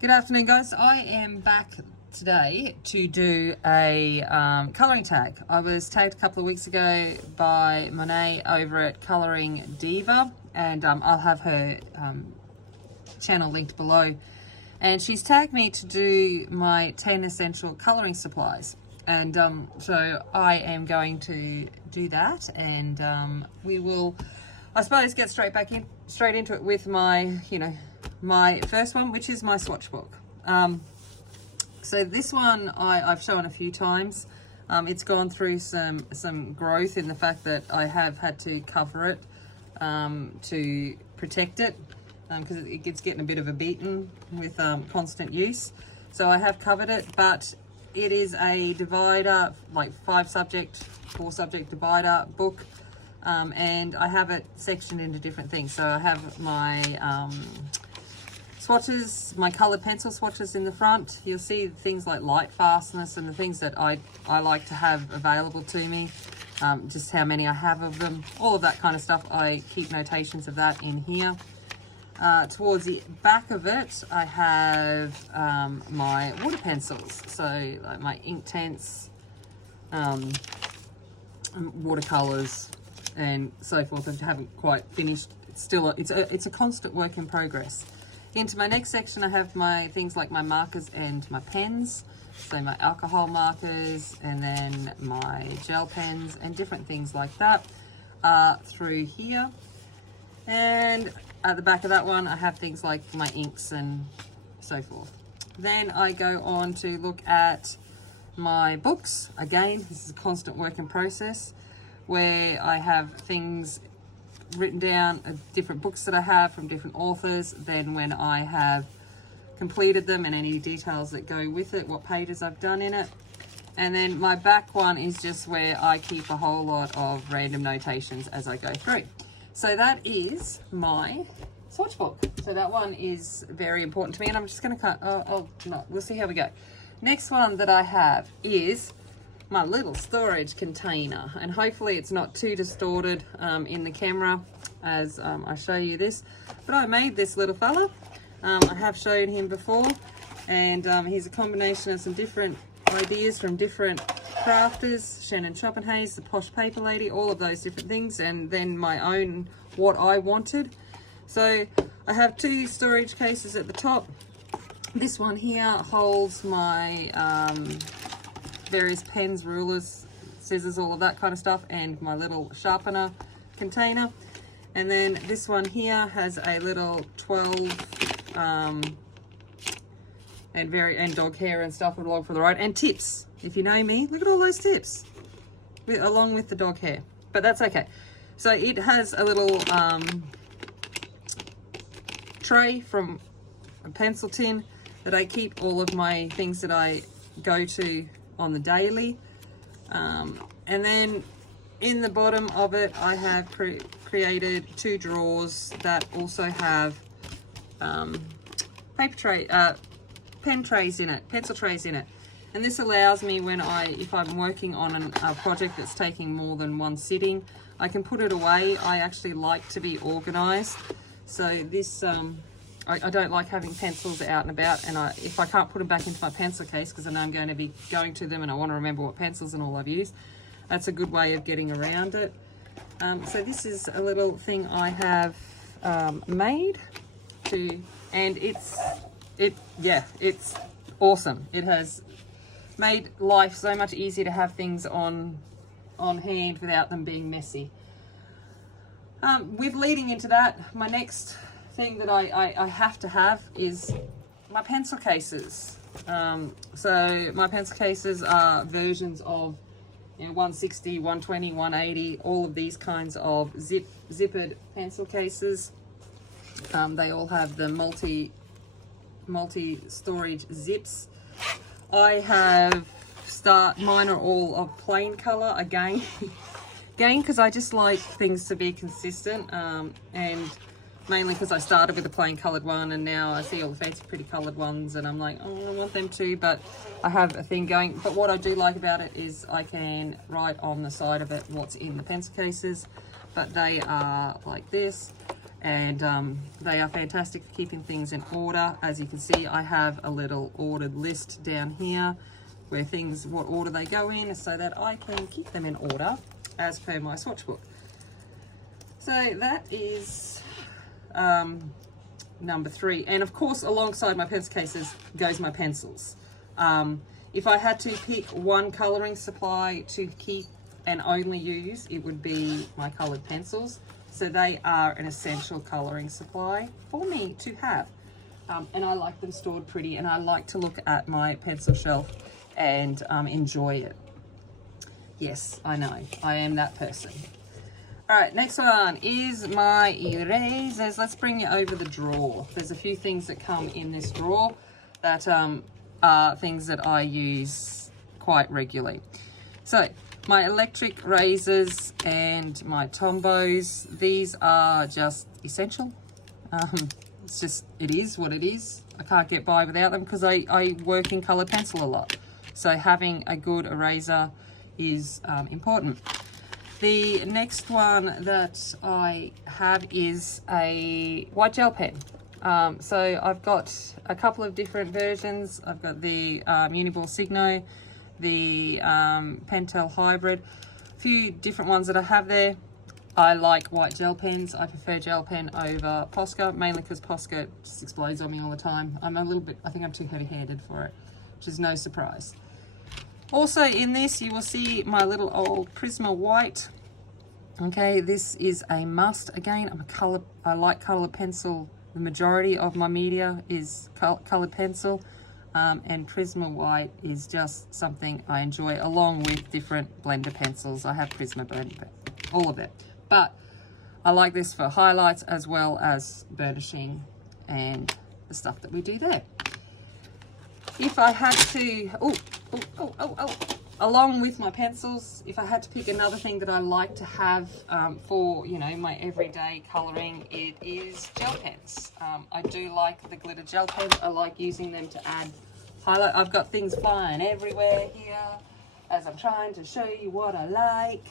Good afternoon, guys. I am back today to do a colouring tag. I was tagged a couple of weeks ago by Monai over at Colouring Diva, and I'll have her channel linked below. And she's tagged me to do my 10 essential colouring supplies. And so I am going to do that, and we will, I suppose, get straight into it with my, my first one, which is my swatch book. So this one I've shown a few times. It's gone through some growth in the fact that I have had to cover it to protect it because it gets getting a bit of a beating with constant use. So I have covered it, but it is a divider, like 4 subject divider book. And I have it sectioned into different things. So I have my swatches, my coloured pencil swatches in the front. You'll see things like light fastness and the things that I like to have available to me, just how many I have of them, all of that kind of stuff. I keep notations of that in here. Towards the back of it, I have my water pencils, so like my Inktense, watercolours, and so forth. I haven't quite finished. It's still it's a constant work in progress. Into my next section, I have my things like my markers and my pens, so my alcohol markers, and then my gel pens and different things like that through here. And at the back of that one, I have things like my inks and so forth. Then I go on to look at my books. Again, this is a constant work in process, where I have things written down, different books that I have from different authors, then when I have completed them and any details that go with it, what pages I've done in it. And then my back one is just where I keep a whole lot of random notations as I go through. So that is my swatch book. So that one is very important to me, and I'm just going to cut, no, we'll see how we go. Next one that I have is my little storage container, and hopefully it's not too distorted in the camera as I show you this, but I made this little fella. I have shown him before, and he's a combination of some different ideas from different crafters, Shannon Choppenhayes, the Posh Paper Lady, all of those different things, and then my own, what I wanted. So I have 2 storage cases at the top. This one here holds my various pens, rulers, scissors, all of that kind of stuff, and my little sharpener container. And then this one here has a little 12 and dog hair and stuff along for the ride, and tips. If you know me, look at all those tips along with the dog hair, but that's okay. So it has a little tray from a pencil tin that I keep all of my things that I go to on the daily, and then in the bottom of it I have created 2 drawers that also have paper tray, pen trays in it, pencil trays in it. And this allows me, when if I'm working on a project that's taking more than one sitting, I can put it away. I actually like to be organized, so this I don't like having pencils out and about, and if I can't put them back into my pencil case because I know I'm going to be going to them and I want to remember what pencils and all I've used, that's a good way of getting around it. So this is a little thing I have made and it's awesome. It has made life so much easier to have things on hand without them being messy. With leading into that, my next thing that I have to have is my pencil cases. So my pencil cases are versions of 160, 120, 180, all of these kinds of zippered pencil cases. They all have the multi-storage zips. I have mine are all of plain color again because I just like things to be consistent, and mainly because I started with a plain coloured one and now I see all the fancy pretty coloured ones and I'm like, oh, I want them too, but I have a thing going. But what I do like about it is I can write on the side of it what's in the pencil cases, but they are like this. and they are fantastic for keeping things in order. As you can see, I have a little ordered list down here where things, what order they go in, so that I can keep them in order as per my swatch book. So that is number 3. And of course, alongside my pencil cases goes my pencils. If I had to pick one colouring supply to keep and only use, it would be my coloured pencils. So they are an essential colouring supply for me to have. And I like them stored pretty, and I like to look at my pencil shelf and enjoy it. Yes, I know, I am that person. All right, next one is my erasers. Let's bring you over the drawer. There's a few things that come in this drawer that are things that I use quite regularly. So my electric razors and my Tombos, these are just essential. It's just, it is what it is. I can't get by without them because I work in coloured pencil a lot. So having a good eraser is important. The next one that I have is a white gel pen. So I've got a couple of different versions. I've got the Uniball Signo, the Pentel Hybrid, a few different ones that I have there. I like white gel pens. I prefer gel pen over Posca, mainly because Posca just explodes on me all the time. I'm a little bit, I think I'm too heavy-handed for it, which is no surprise. Also in this, you will see my little old Prisma White. Okay, this is a must. Again, I like colored pencil. The majority of my media is colored pencil, and Prisma White is just something I enjoy, along with different blender pencils. I have Prisma blender, all of it. But I like this for highlights as well as burnishing and the stuff that we do there. If I had to, along with my pencils, if I had to pick another thing that I like to have for, you know, my everyday colouring, it is gel pens. I do like the glitter gel pens. I like using them to add highlight. I've got things flying everywhere here as I'm trying to show you what I like.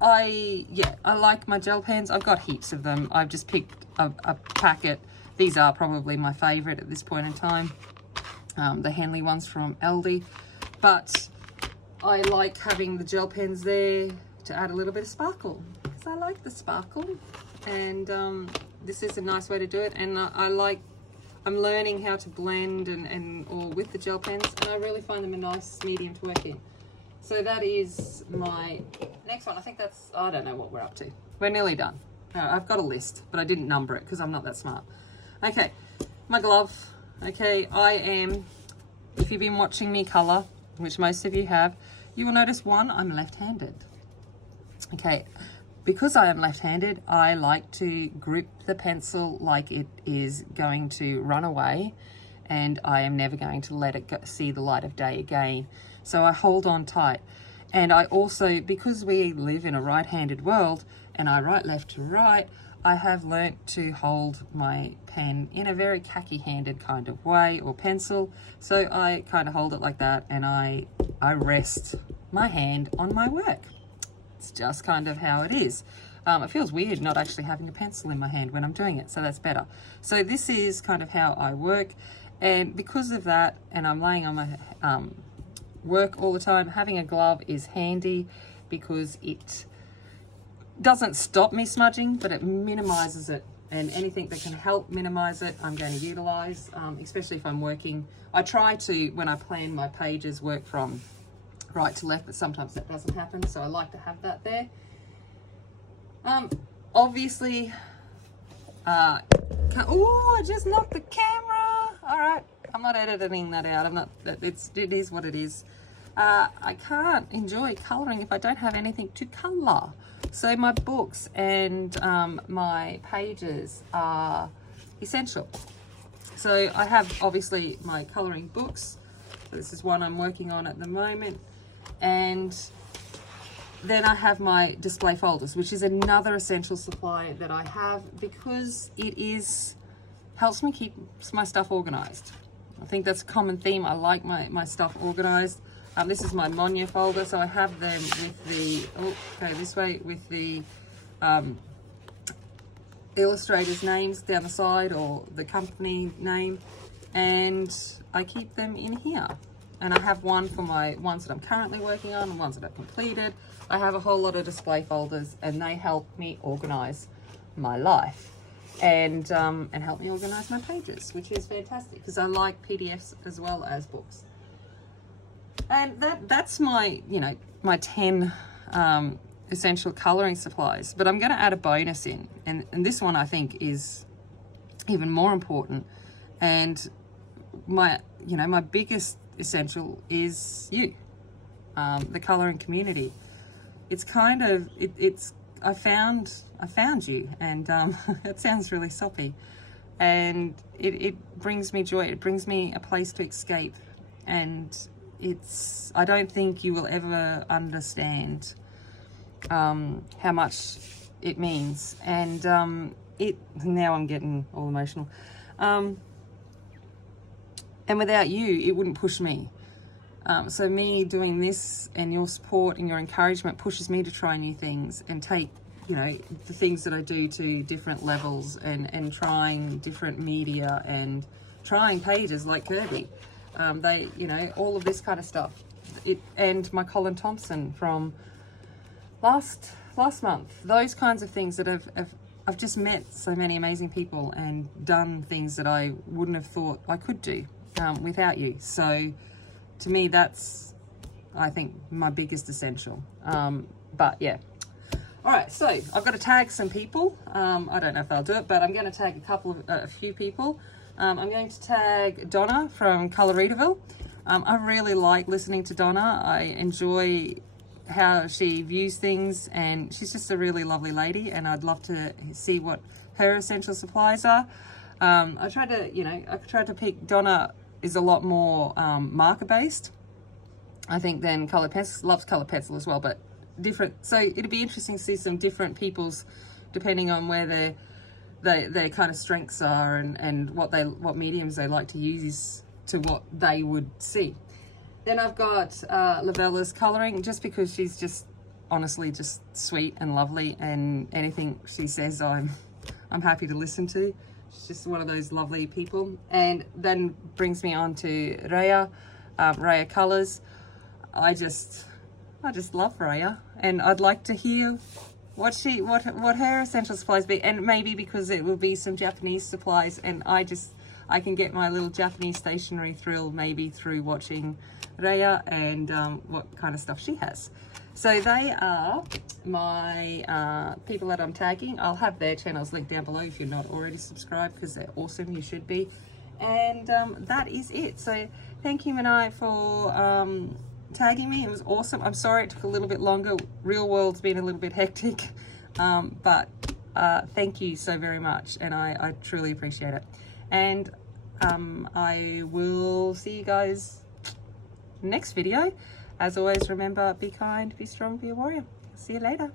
I like my gel pens. I've got heaps of them. I've just picked a packet. These are probably my favourite at this point in time. The Henley ones from Aldi. But I like having the gel pens there to add a little bit of sparkle, because I like the sparkle, and this is a nice way to do it. And I'm learning how to blend or with the gel pens, and I really find them a nice medium to work in. So that is my next one. I think that's, I don't know what we're up to. We're nearly done. I've got a list, but I didn't number it because I'm not that smart. Okay, my glove. Okay, I am, if you've been watching me colour, which most of you have, you will notice, one, I'm left-handed. Okay, because I am left-handed, I like to grip the pencil like it is going to run away, and I am never going to let it see the light of day again. So I hold on tight. And I also, because we live in a right-handed world, and I write left to right, I have learnt to hold my pen in a very khaki-handed kind of way, or pencil. So I kind of hold it like that, and I rest my hand on my work. It's just kind of how it is. It feels weird not actually having a pencil in my hand when I'm doing it, so that's better. So this is kind of how I work, and because of that, and I'm laying on my work all the time, having a glove is handy because it doesn't stop me smudging, but it minimizes it, and anything that can help minimize it I'm going to utilize, especially if I'm working. I try to, when I plan my pages, work from right to left, but sometimes that doesn't happen, so I like to have that there. Obviously, oh, I just knocked the camera. All right, I'm not editing that out. I'm not, it is what it is. I can't enjoy colouring if I don't have anything to colour. So my books and my pages are essential. So I have obviously my colouring books. So this is one I'm working on at the moment. And then I have my display folders, which is another essential supply that I have because it helps me keep my stuff organised. I think that's a common theme. I like my stuff organised. This is my Monai folder, so I have them with the, with the illustrators' names down the side or the company name, and I keep them in here. And I have one for my ones that I'm currently working on and ones that I've completed. I have a whole lot of display folders, and they help me organize my life and help me organize my pages, which is fantastic because I like PDFs as well as books. And that's my, you know, my 10 essential coloring supplies. But I'm going to add a bonus in, and this one I think is even more important. And my, you know, my biggest essential is you, the coloring community. It's kind of I found you, and it sounds really soppy, and it brings me joy. It brings me a place to escape, and I don't think you will ever understand how much it means. And now I'm getting all emotional. And without you, it wouldn't push me. So me doing this and your support and your encouragement pushes me to try new things and take, you know, the things that I do to different levels, and trying different media and trying pages like Kirby. They, you know, all of this kind of stuff. And my Colin Thompson from last month. Those kinds of things that I've just met so many amazing people and done things that I wouldn't have thought I could do without you. So to me, that's, I think, my biggest essential. But yeah. All right, so I've got to tag some people. I don't know if they'll do it, but I'm going to tag a few people. I'm going to tag Donna from Coloritaville. I really like listening to Donna. I enjoy how she views things, and she's just a really lovely lady, and I'd love to see what her essential supplies are. I tried to pick, Donna is a lot more marker based, I think, than colored pencil. Loves colored pencil as well, but different. So it'd be interesting to see some different people's, depending on where their kind of strengths are, and what mediums they like to use to what they would see. Then I've got Lavella's colouring, just because she's just honestly just sweet and lovely, and anything she says I'm happy to listen to. She's just one of those lovely people. And then brings me on to Rhea, Rhea Colours. I just love Rhea, and I'd like to hear what her essential supplies be, and maybe because it will be some Japanese supplies, and I can get my little Japanese stationery thrill maybe through watching Rhea and what kind of stuff she has. So they are my people that I'm tagging. I'll have their channels linked down below if you're not already subscribed, because they're awesome. You should be. And that is it. So thank you, Monai, for tagging me. It was awesome. I'm sorry it took a little bit longer. Real world's been a little bit hectic, but thank you so very much, and I truly appreciate it. And I will see you guys next video. As always, remember, be kind, be strong, be a warrior. See you later.